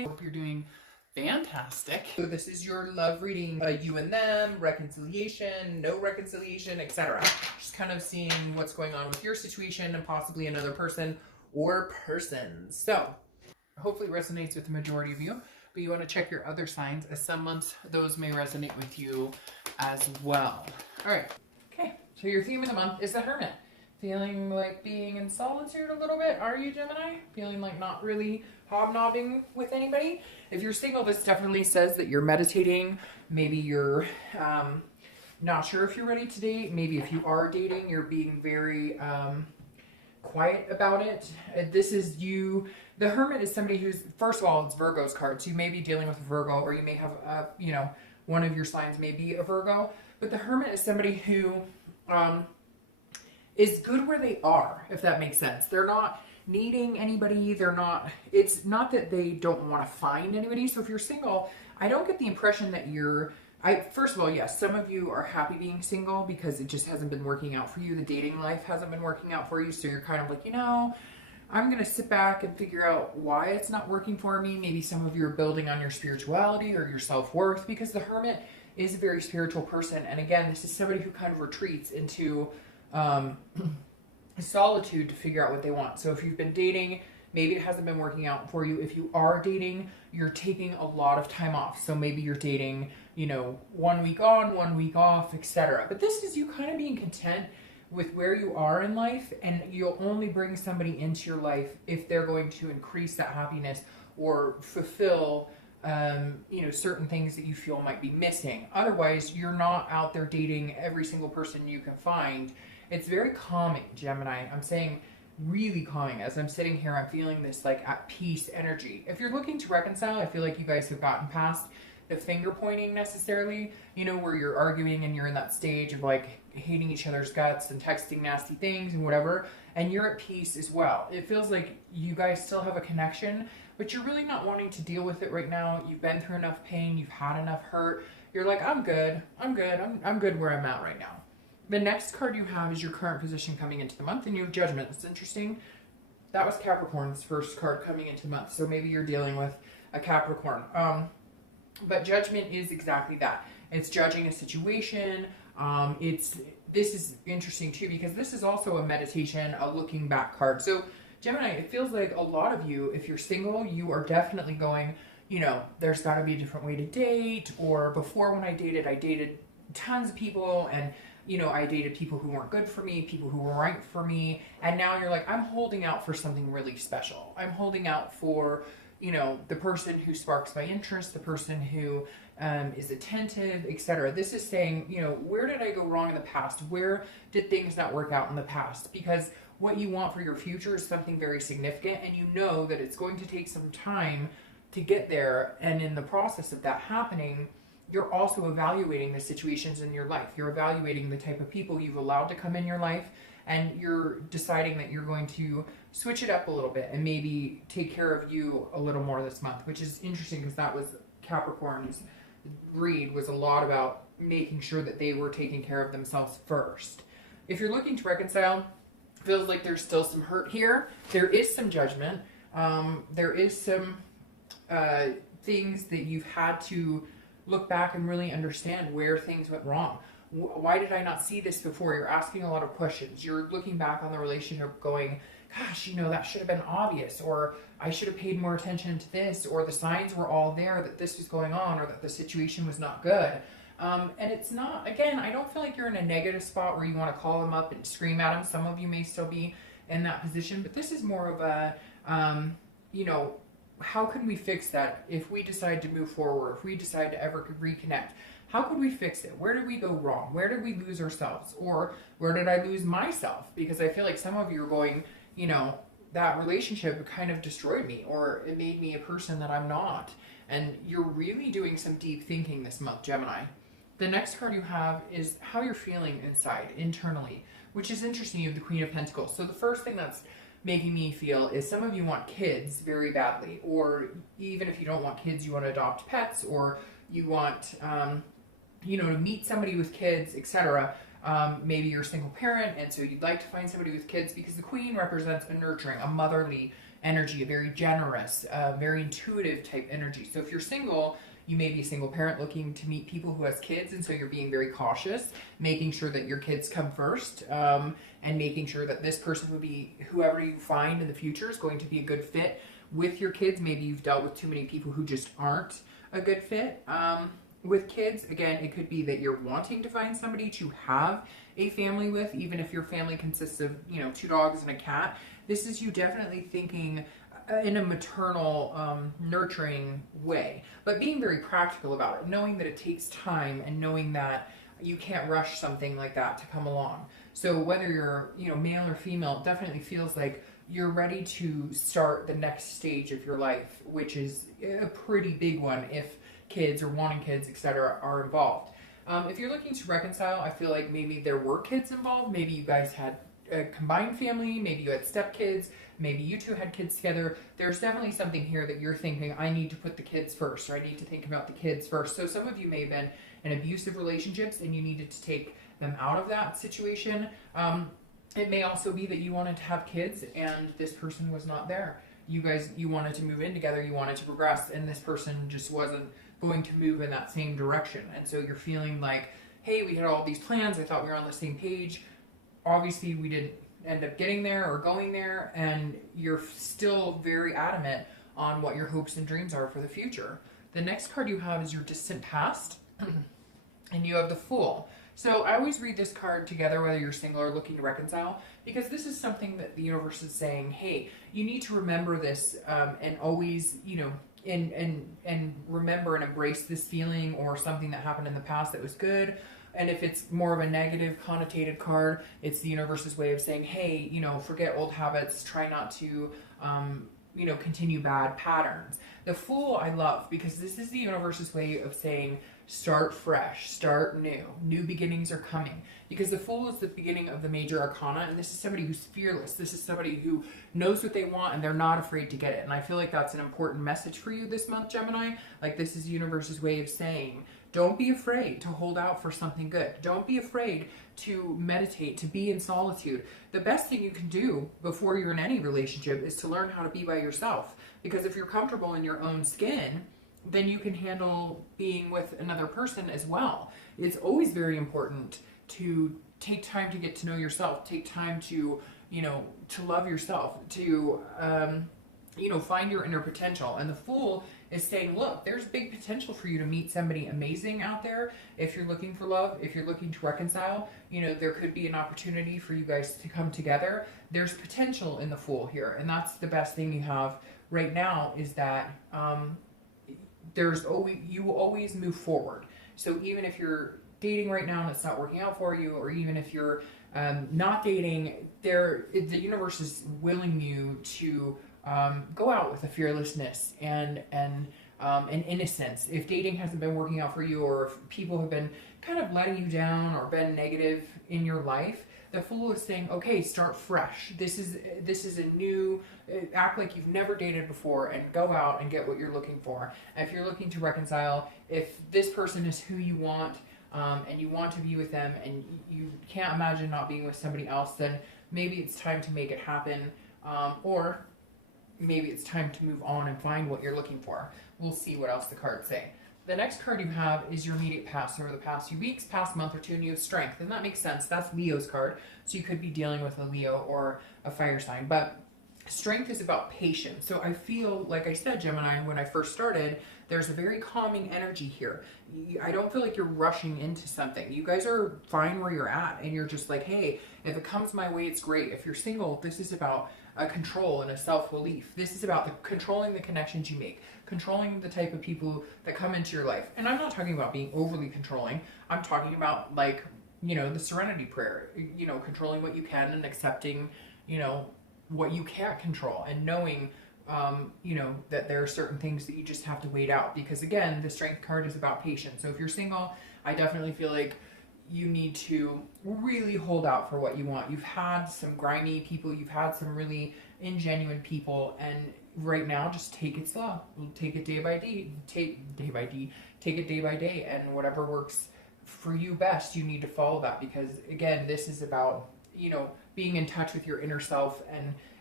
Gemini. Hope you're doing fantastic. So this is your love reading, you and them, reconciliation, no reconciliation, etc. Just kind of seeing what's going on with your situation and possibly another person or persons. So hopefully it resonates with the majority of you, but you want to check your other signs, as some months those may resonate with you as well. All right. Okay. So your theme of the month is the Hermit. Feeling like being in solitude a little bit, are you, Gemini? Feeling like not really hobnobbing with anybody? If you're single, this definitely says that you're meditating. Maybe you're not sure if you're ready to date. Maybe if you are dating, you're being very quiet about it. This is you. The Hermit is somebody who's, first of all, it's Virgo's card. So you may be dealing with a Virgo, or you may have, one of your signs may be a Virgo. But the Hermit is somebody who is good where they are, if that makes sense. They're not needing anybody. It's not that they don't want to find anybody. So if you're single, I don't get the impression that first of all, yes, some of you are happy being single because it just hasn't been working out for you. The dating life hasn't been working out for you. So you're kind of like, I'm going to sit back and figure out why it's not working for me. Maybe some of you are building on your spirituality or your self-worth, because the Hermit is a very spiritual person. And again, this is somebody who kind of retreats into solitude to figure out what they want. So if you've been dating, maybe it hasn't been working out for you. If you are dating, you're taking a lot of time off. So maybe you're dating, 1 week on, 1 week off, etc. But this is you kind of being content with where you are in life, and you'll only bring somebody into your life if they're going to increase that happiness or fulfill certain things that you feel might be missing. Otherwise, you're not out there dating every single person you can find. It's very calming, Gemini. I'm saying really calming. As I'm sitting here, I'm feeling this like at peace energy. If you're looking to reconcile, I feel like you guys have gotten past the finger pointing necessarily, where you're arguing and you're in that stage of like hating each other's guts and texting nasty things and whatever, and you're at peace as well. It feels like you guys still have a connection, but you're really not wanting to deal with it right now. You've been through enough pain, you've had enough hurt. You're like, I'm good where I'm at right now. The next card you have is your current position coming into the month, and you have Judgment. It's interesting. That was Capricorn's first card coming into the month, so maybe you're dealing with a Capricorn. But Judgment is exactly that. It's judging a situation. This is interesting too, because this is also a meditation, a looking back card. So Gemini, it feels like a lot of you, if you're single, you are definitely going, there's got to be a different way to date, or before when I dated tons of people, and I dated people who weren't good for me, people who were right for me, and now you're like, I'm holding out for something really special. I'm holding out for, the person who sparks my interest, the person who is attentive, etc. This is saying, where did I go wrong in the past? Where did things not work out in the past? Because what you want for your future is something very significant, and you know that it's going to take some time to get there, and in the process of that happening, you're also evaluating the situations in your life. You're evaluating the type of people you've allowed to come in your life, and you're deciding that you're going to switch it up a little bit and maybe take care of you a little more this month, which is interesting because that was Capricorn's read, was a lot about making sure that they were taking care of themselves first. If you're looking to reconcile, feels like there's still some hurt here. There is some judgment. There is some things that you've had to look back and really understand where things went wrong. Why did I not see this before? You're asking a lot of questions. You're looking back on the relationship going, gosh, that should have been obvious, or I should have paid more attention to this, or the signs were all there that this was going on, or that the situation was not good. And it's not, again, I don't feel like you're in a negative spot where you want to call them up and scream at them. Some of you may still be in that position, but this is more of a, how can we fix that if we decide to move forward, if we decide to ever reconnect? How could we fix it? Where did we go wrong? Where did we lose ourselves? Or where did I lose myself? Because I feel like some of you are going, that relationship kind of destroyed me, or it made me a person that I'm not. And you're really doing some deep thinking this month, Gemini. The next card you have is how you're feeling inside, internally, which is interesting. You have the Queen of Pentacles. So the first thing that's making me feel is some of you want kids very badly, or even if you don't want kids, you want to adopt pets, or you want, to meet somebody with kids, etc. Maybe you're a single parent, and so you'd like to find somebody with kids, because the Queen represents a nurturing, a motherly energy, a very generous, very intuitive type energy. So if you're single, you may be a single parent looking to meet people who has kids, and so you're being very cautious, making sure that your kids come first, and making sure that this person would be, whoever you find in the future is going to be a good fit with your kids. Maybe you've dealt with too many people who just aren't a good fit with kids. Again, it could be that you're wanting to find somebody to have a family with, even if your family consists of, 2 dogs and a cat. This is you definitely thinking in a maternal, nurturing way, but being very practical about it, knowing that it takes time and knowing that you can't rush something like that to come along. So whether you're, male or female, it definitely feels like you're ready to start the next stage of your life, which is a pretty big one if kids or wanting kids, etc., are involved. If you're looking to reconcile, I feel like maybe there were kids involved. Maybe you guys had a combined family. Maybe you had stepkids. Maybe you two had kids together. There's definitely something here that you're thinking, I need to put the kids first, or I need to think about the kids first. So some of you may have been in abusive relationships and you needed to take them out of that situation. It may also be that you wanted to have kids and this person was not there. You wanted to move in together, you wanted to progress, and this person just wasn't going to move in that same direction. And so you're feeling like, hey, we had all these plans, I thought we were on the same page. Obviously we didn't end up getting there or going there, and you're still very adamant on what your hopes and dreams are for the future. The next card you have is your distant past, and you have the Fool. So I always read this card together, whether you're single or looking to reconcile, because this is something that the universe is saying, hey, you need to remember this, and always, and remember and embrace this feeling or something that happened in the past that was good. And if it's more of a negative connotated card, it's the universe's way of saying, hey, forget old habits, try not to, continue bad patterns. The Fool I love because this is the universe's way of saying, start fresh, start new. New beginnings are coming. Because the Fool is the beginning of the major arcana, and this is somebody who's fearless. This is somebody who knows what they want and they're not afraid to get it. And I feel like that's an important message for you this month, Gemini. Like, this is the universe's way of saying, don't be afraid to hold out for something good. Don't be afraid to meditate, to be in solitude. The best thing you can do before you're in any relationship is to learn how to be by yourself. Because if you're comfortable in your own skin, then you can handle being with another person as well. It's always very important to take time to get to know yourself, take time to, to love yourself, to, find your inner potential. And the Fool is saying, look, there's big potential for you to meet somebody amazing out there. If you're looking for love, if you're looking to reconcile, there could be an opportunity for you guys to come together. There's potential in the Fool here. And that's the best thing you have right now, is that, you will always move forward. So even if you're dating right now and it's not working out for you, or even if you're not dating, the universe is willing you to go out with a fearlessness and an innocence. If dating hasn't been working out for you, or if people have been kind of letting you down or been negative in your life, the Fool is saying, okay, start fresh. This is a new, act like you've never dated before and go out and get what you're looking for. And if you're looking to reconcile, if this person is who you want, and you want to be with them and you can't imagine not being with somebody else, then maybe it's time to make it happen, or maybe it's time to move on and find what you're looking for. We'll see what else the cards say. The next card you have is your immediate past, over the past few weeks, past month or two, and you have Strength. And that makes sense. That's Leo's card. So you could be dealing with a Leo or a fire sign. But Strength is about patience. So I feel, like I said, Gemini, when I first started, there's a very calming energy here. I don't feel like you're rushing into something. You guys are fine where you're at, and you're just like, hey, if it comes my way, it's great. If you're single, this is about a control and a self-belief. This is about controlling the connections you make, controlling the type of people that come into your life. And I'm not talking about being overly controlling. I'm talking about, like, the Serenity Prayer, controlling what you can and accepting, what you can't control, and knowing, that there are certain things that you just have to wait out. Because again, the Strength card is about patience. So if you're single, I definitely feel like you need to really hold out for what you want. You've had some grimy people, you've had some really ingenuine people, and right now just take it slow. Take it day by day. Take it day by day, and whatever works for you best, you need to follow that. Because again, this is about, being in touch with your inner self and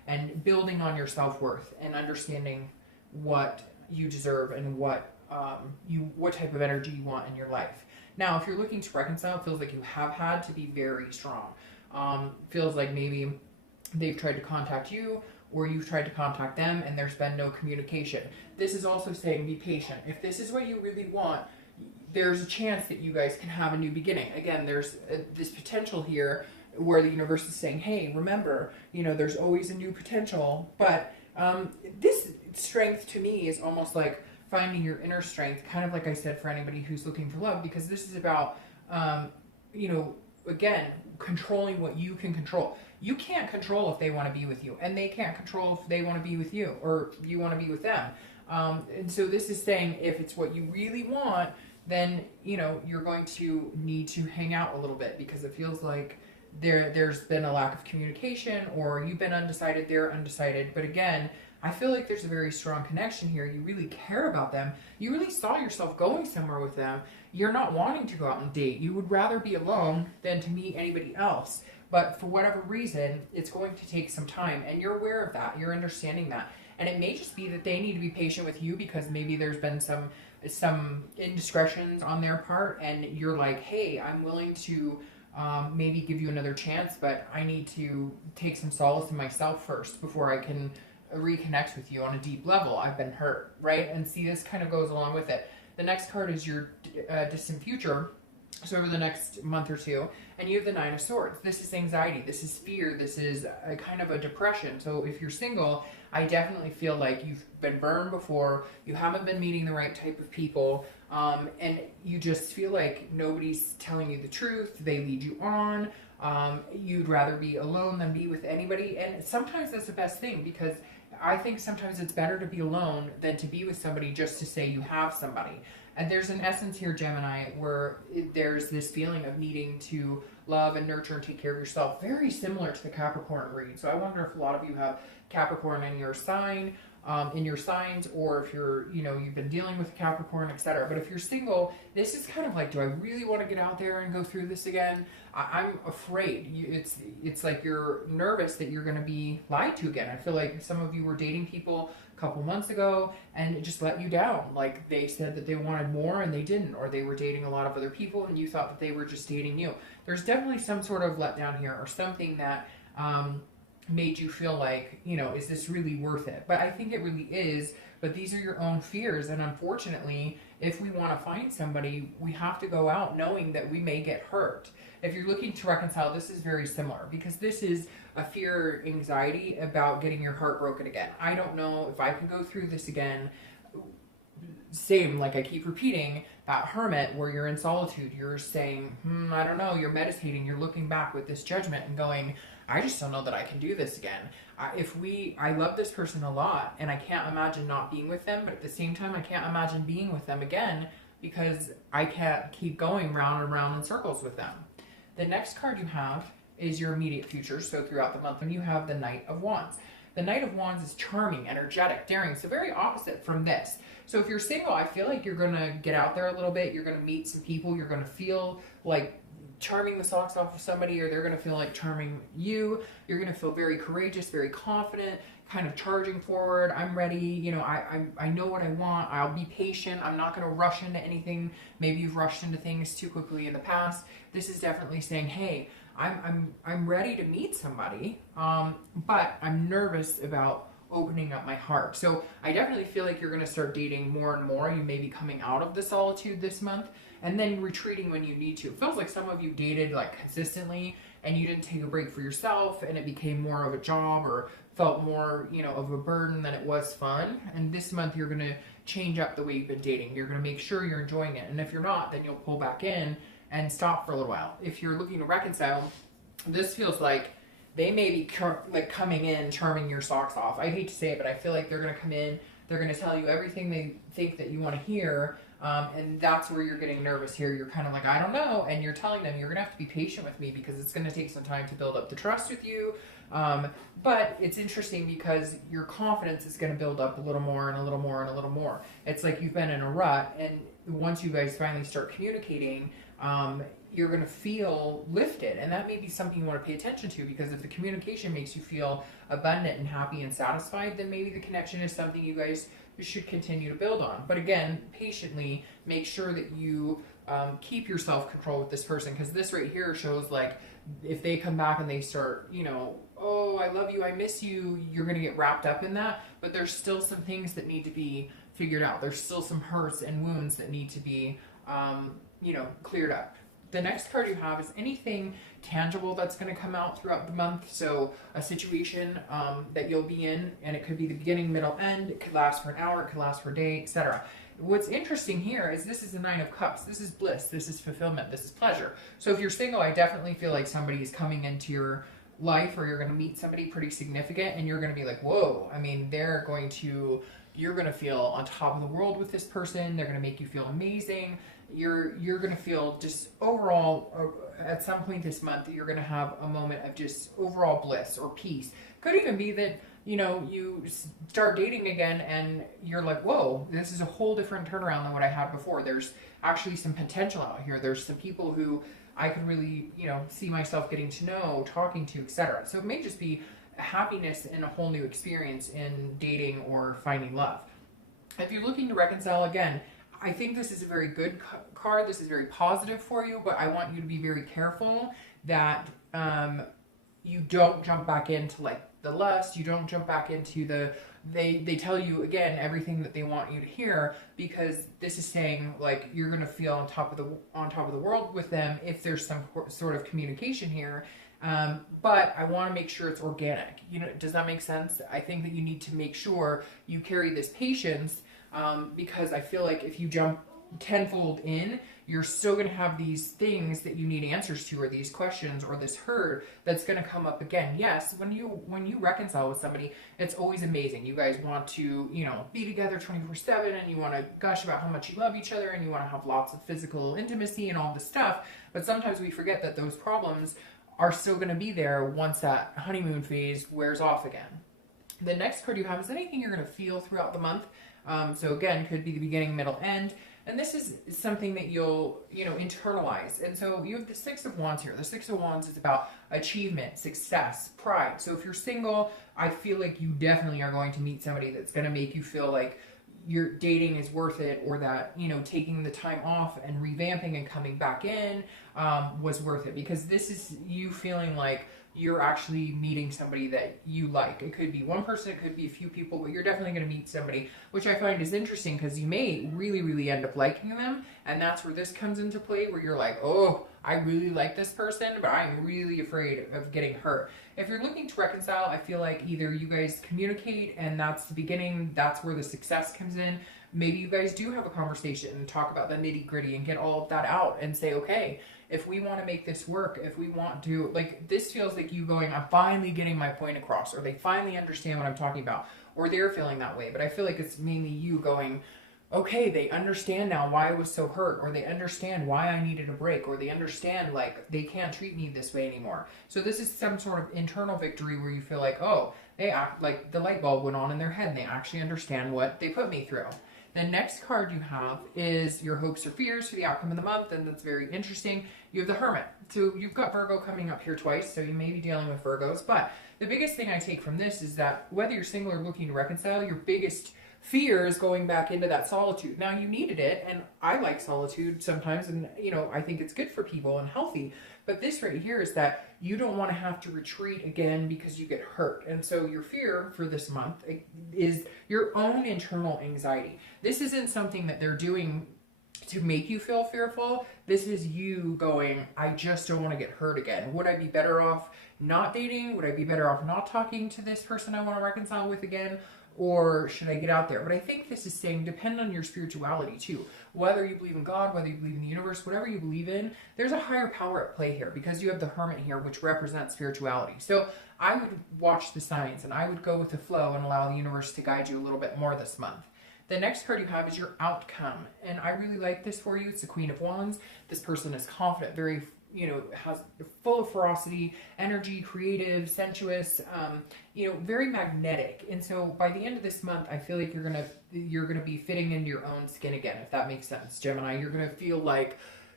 and building on your self-worth and understanding what you deserve and what type of energy you want in your life. Now, if you're looking to reconcile, it feels like you have had to be very strong. Feels like maybe they've tried to contact you or you've tried to contact them and there's been no communication. This is also saying be patient. If this is what you really want, there's a chance that you guys can have a new beginning. Again, there's this potential here where the universe is saying, hey, remember, there's always a new potential. But this strength to me is almost like finding your inner strength, kind of like I said, for anybody who's looking for love, because this is about, again, controlling what you can control. You can't control if they want to be with you, and they can't control if they want to be with you or you want to be with them. And so this is saying if it's what you really want, then, you're going to need to hang out a little bit, because it feels like there's been a lack of communication, or you've been undecided, they're undecided. But again, I feel like there's a very strong connection here. You really care about them. You really saw yourself going somewhere with them. You're not wanting to go out and date. You would rather be alone than to meet anybody else. But for whatever reason, it's going to take some time, and you're aware of that. You're understanding that. And it may just be that they need to be patient with you because maybe there's been some indiscretions on their part, and you're like, hey, I'm willing to maybe give you another chance, but I need to take some solace in myself first before I can reconnect with you on a deep level. I've been hurt, right? And see, this kind of goes along with it. The next card is your distant future. So over the next month or two, and you have the Nine of Swords. This is anxiety. This is fear. This is a kind of a depression. So if you're single, I definitely feel like you've been burned before. You haven't been meeting the right type of people. And you just feel like nobody's telling you the truth. They lead you on. You'd rather be alone than be with anybody. And sometimes that's the best thing, because I think sometimes it's better to be alone than to be with somebody just to say you have somebody. And there's an essence here, Gemini, where there's this feeling of needing to love and nurture and take care of yourself, very similar to the Capricorn read. So I wonder if a lot of you have Capricorn in your sign, in your signs, or if you're, you've been dealing with Capricorn, etc. But if you're single, this is kind of like, do I really want to get out there and go through this again? I'm afraid. It's like you're nervous that you're going to be lied to again. I feel like some of you were dating people a couple months ago and it just let you down. Like they said that they wanted more and they didn't, or they were dating a lot of other people and you thought that they were just dating you. There's definitely some sort of letdown here, or something that made you feel like, is this really worth it? But I think it really is. But these are your own fears, and unfortunately, if we want to find somebody, we have to go out knowing that we may get hurt. If you're looking to reconcile, this is very similar, because this is a fear, anxiety about getting your heart broken again. I don't know if I can go through this again. Same, like I keep repeating, that hermit where you're in solitude, you're saying, I don't know, you're meditating, you're looking back with this judgment and going, I just don't know that I can do this again. I love this person a lot and I can't imagine not being with them, but at the same time, I can't imagine being with them again because I can't keep going round and round in circles with them. The next card you have is your immediate future. So throughout the month, and you have the Knight of Wands. The Knight of Wands is charming, energetic, daring. So very opposite from this. So if you're single, I feel like you're going to get out there a little bit. You're going to meet some people. You're going to feel like charming the socks off of somebody, or they're going to feel like charming you. You're going to feel very courageous, very confident, kind of charging forward. I'm ready. I know what I want. I'll be patient. I'm not going to rush into anything. Maybe you've rushed into things too quickly in the past. This is definitely saying, hey, I'm ready to meet somebody, but I'm nervous about opening up my heart. So I definitely feel like you're going to start dating more and more. You may be coming out of the solitude this month and then retreating when you need to. It feels like some of you dated like consistently and you didn't take a break for yourself, and it became more of a job or felt more, of a burden than it was fun. And this month you're going to change up the way you've been dating. You're going to make sure you're enjoying it. And if you're not, then you'll pull back in and stop for a little while. If you're looking to reconcile, this feels like they may be coming in, charming your socks off. I hate to say it, but I feel like they're going to come in, they're going to tell you everything they think that you want to hear, and that's where you're getting nervous here. You're kind of like, I don't know, and you're telling them, you're going to have to be patient with me because it's going to take some time to build up the trust with you. But it's interesting because your confidence is going to build up a little more and a little more and a little more. It's like you've been in a rut, and once you guys finally start communicating, you're going to feel lifted. And that may be something you want to pay attention to, because if the communication makes you feel abundant and happy and satisfied, then maybe the connection is something you guys should continue to build on. But again, patiently make sure that you keep your self-control with this person, because this right here shows like if they come back and they start, you know, oh, I love you, I miss you, you're going to get wrapped up in that. But there's still some things that need to be figured out. There's still some hurts and wounds that need to be, you know, cleared up. The next card you have is anything tangible that's going to come out throughout the month. So a situation that you'll be in, and it could be the beginning, middle, end. It could last for an hour, it could last for a day, etc. What's interesting here is this is the Nine of Cups. This is bliss, this is fulfillment, this is pleasure. So if you're single, I definitely feel like somebody is coming into your life, or you're going to meet somebody pretty significant, and you're going to be like, whoa, I mean, you're going to feel on top of the world with this person. They're going to make you feel amazing. You're going to feel just overall, at some point this month, you're going to have a moment of just overall bliss or peace. Could even be that, you know, you start dating again and you're like, whoa, this is a whole different turnaround than what I had before. There's actually some potential out here. There's some people who I could really, you know, see myself getting to know, talking to, etc. So it may just be happiness and a whole new experience in dating or finding love. If you're looking to reconcile, again, I think this is a very good card. This is very positive for you, but I want you to be very careful that you don't jump back into like the lust. You don't jump back into the, they tell you again everything that they want you to hear, because this is saying like you're going to feel on top of the world with them if there's some sort of communication here. But I want to make sure it's organic. You know, does that make sense? I think that you need to make sure you carry this patience, because I feel like if you jump tenfold in, you're still going to have these things that you need answers to, or these questions, or this hurt that's going to come up again. Yes, when you reconcile with somebody, it's always amazing. You guys want to, you know, be together 24/7, and you want to gush about how much you love each other, and you want to have lots of physical intimacy and all this stuff. But sometimes we forget that those problems are still going to be there once that honeymoon phase wears off again. The next card you have is anything you're going to feel throughout the month. So again, could be the beginning, middle, end. And this is something that you'll, you know, internalize. And so you have the Six of Wands here. The Six of Wands is about achievement, success, pride. So if you're single, I feel like you definitely are going to meet somebody that's going to make you feel like your dating is worth it, or that, you know, taking the time off and revamping and coming back in was worth it, because this is you feeling like you're actually meeting somebody that you like. It could be one person, it could be a few people, but you're definitely going to meet somebody, which I find is interesting, because you may really, really end up liking them. And that's where this comes into play, where you're like, oh, I really like this person, but I'm really afraid of getting hurt. If you're looking to reconcile, I feel like either you guys communicate, and that's the beginning, that's where the success comes in. Maybe you guys do have a conversation and talk about the nitty gritty and get all of that out and say, okay, if we want to make this work, if we want to, like, this feels like you going, I'm finally getting my point across, or they finally understand what I'm talking about, or they're feeling that way. But I feel like it's mainly you going, okay, they understand now why I was so hurt, or they understand why I needed a break, or they understand like they can't treat me this way anymore. So this is some sort of internal victory where you feel like, oh, they act like the light bulb went on in their head and they actually understand what they put me through. The next card you have is your hopes or fears for the outcome of the month, and that's very interesting. You have the Hermit. So you've got Virgo coming up here twice, so you may be dealing with Virgos. But the biggest thing I take from this is that whether you're single or looking to reconcile, your biggest fear is going back into that solitude. Now, you needed it, and I like solitude sometimes, and, you know, I think it's good for people and healthy. But this right here is that you don't want to have to retreat again because you get hurt. And so your fear for this month is your own internal anxiety. This isn't something that they're doing to make you feel fearful. This is you going, I just don't want to get hurt again. Would I be better off not dating? Would I be better off not talking to this person I want to reconcile with again? Or should I get out there? But I think this is saying depend on your spirituality too. Whether you believe in God, whether you believe in the universe, whatever you believe in, there's a higher power at play here, because you have the Hermit here, which represents spirituality. So I would watch the signs, and I would go with the flow and allow the universe to guide you a little bit more this month. The next card you have is your outcome. And I really like this for you. It's the Queen of Wands. This person is confident, very, you know, has full of ferocity, energy, creative, sensuous, you know, very magnetic. And so by the end of this month, I feel like you're gonna be fitting into your own skin again, if that makes sense, Gemini. You're gonna feel like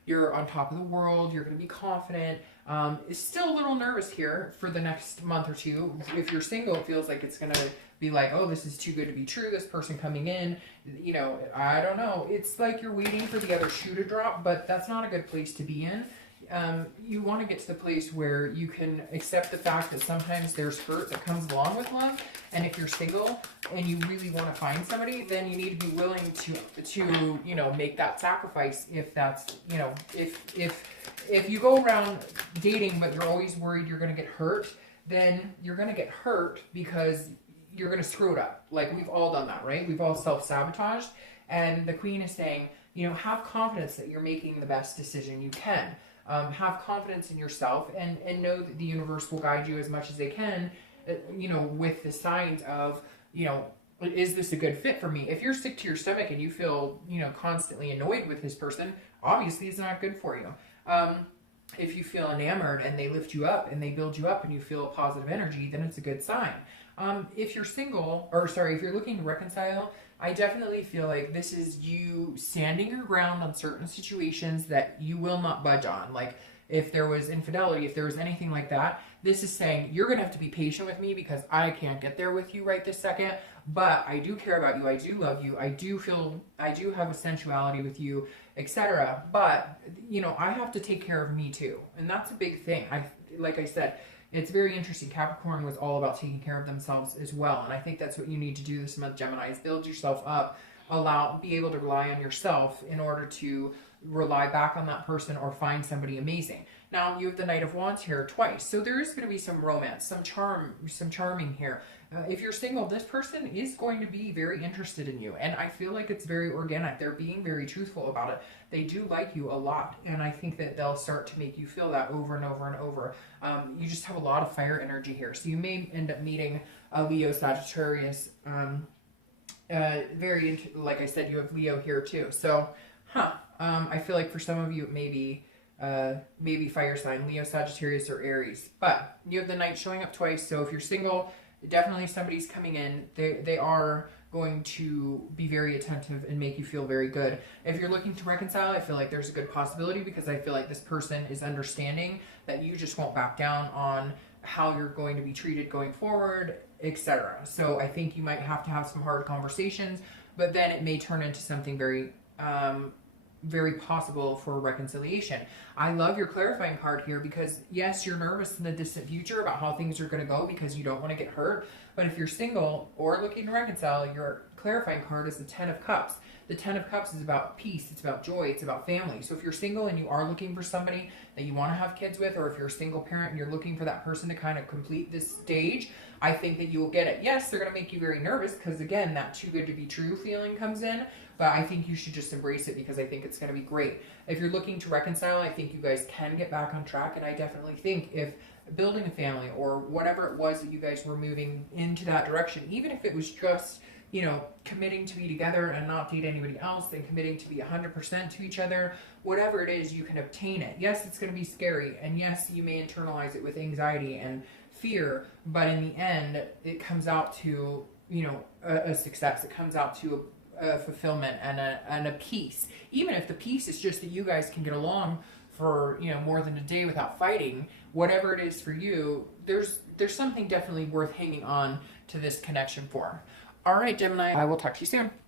you're on top of the world, you're going to be confident. Is still a little nervous here for the next month or two. If you're single, it feels like it's going to be like, oh, this is too good to be true. This person coming in, you know, I don't know. It's like you're waiting for the other shoe to drop, but that's not a good place to be in. You want to get to the place where you can accept the fact that sometimes there's hurt that comes along with love. And if you're single and you really want to find somebody, then you need to be willing to you know, make that sacrifice. If that's, you know, if you go around dating but you're always worried you're going to get hurt, then you're going to get hurt because you're going to screw it up. Like, we've all done that, right? We've all self-sabotaged. And the Queen is saying, you know, have confidence that you're making the best decision you can. Have confidence in yourself and know that the universe will guide you as much as they can, you know, with the signs of, you know, is this a good fit for me? If you're sick to your stomach and you feel, you know, constantly annoyed with this person, obviously it's not good for you. If you feel enamored and they lift you up and they build you up and you feel positive energy, then it's a good sign. If you're single, or sorry, if you're looking to reconcile, I definitely feel like this is you standing your ground on certain situations that you will not budge on. Like, if there was infidelity, if there was anything like that, this is saying you're going to have to be patient with me because I can't get there with you right this second, but I do care about you. I do love you. I do have a sensuality with you, etc. But, you know, I have to take care of me too. And that's a big thing. Like I said, it's very interesting. Capricorn was all about taking care of themselves as well. And I think that's what you need to do this month, Gemini, is build yourself up, be able to rely on yourself in order to rely back on that person or find somebody amazing. Now, you have the Knight of Wands here twice. So there is going to be some romance, some charming here. If you're single, this person is going to be very interested in you. And I feel like it's very organic. They're being very truthful about it. They do like you a lot. And I think that they'll start to make you feel that over and over and over. You just have a lot of fire energy here. So you may end up meeting a Leo, Sagittarius. Like I said, you have Leo here too. So, I feel like for some of you, it may be maybe fire sign, Leo, Sagittarius, or Aries. But you have the Knight showing up twice. So if you're single, definitely somebody's coming in. They are going to be very attentive and make you feel very good. If you're looking to reconcile, I feel like there's a good possibility because I feel like this person is understanding that you just won't back down on how you're going to be treated going forward, etc. So I think you might have to have some hard conversations, but then it may turn into something very possible for reconciliation. I love your clarifying card here because yes, you're nervous in the distant future about how things are going to go because you don't want to get hurt. But if you're single or looking to reconcile, your clarifying card is the 10 of Cups. The 10 of Cups is about peace. It's about joy. It's about family. So if you're single and you are looking for somebody that you want to have kids with, or if you're a single parent and you're looking for that person to kind of complete this stage, I think that you will get it. Yes, they're going to make you very nervous because, again, that too good to be true feeling comes in. But I think you should just embrace it because I think it's going to be great. If you're looking to reconcile, I think you guys can get back on track. And I definitely think if building a family or whatever it was that you guys were moving into that direction, even if it was just, you know, committing to be together and not date anybody else and committing to be 100% to each other, whatever it is, you can obtain it. Yes, it's going to be scary. And yes, you may internalize it with anxiety and fear. But in the end, it comes out to, you know, a success. It comes out to a fulfillment and a peace. Even if the peace is just that you guys can get along for, you know, more than a day without fighting, whatever it is for you, there's something definitely worth hanging on to this connection for. All right, Gemini, I will talk to you soon.